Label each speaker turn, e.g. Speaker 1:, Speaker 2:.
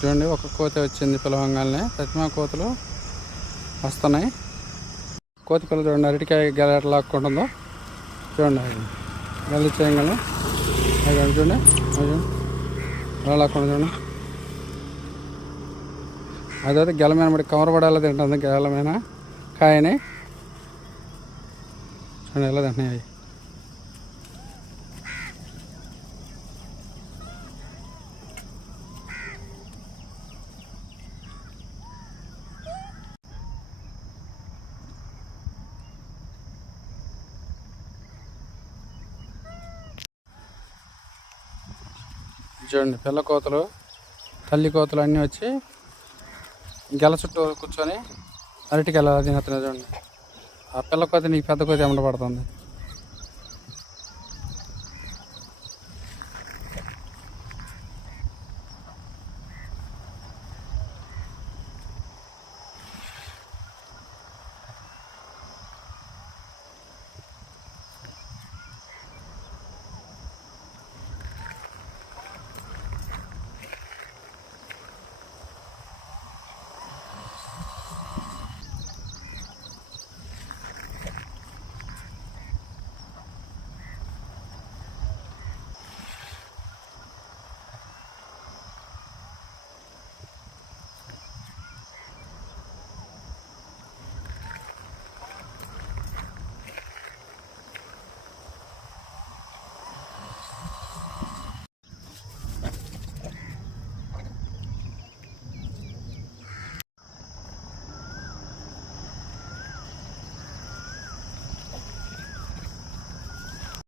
Speaker 1: చూడండి ఒక కోతి వచ్చింది పిలవంగానే ప్రతిమా కోతలు వస్తున్నాయి. కోతి పిల్ల చూడండి అరటికాయ గెల ఎట్లా లాక్కుంటుందో. చూడండి గెల చేయగలను. అది చూడండి చూడండి ఎలా లాక్కుండా చూడండి. అదైతే గెల మీద మరి కవర్ పడాలి తింటుంది గెల మీద కాయని. చూడండి ఎలా తింటున్నాయి అవి. చూడండి పిల్ల కోతలు తల్లి కోతలు అన్నీ వచ్చి గెల చుట్టూ కూర్చొని అరటికి వెళ్ళాలి తినేస్తున్నాయి చూడండి. ఆ పిల్ల కోత నీకు పెద్ద కోతి ఎమ్మడ పడుతుంది?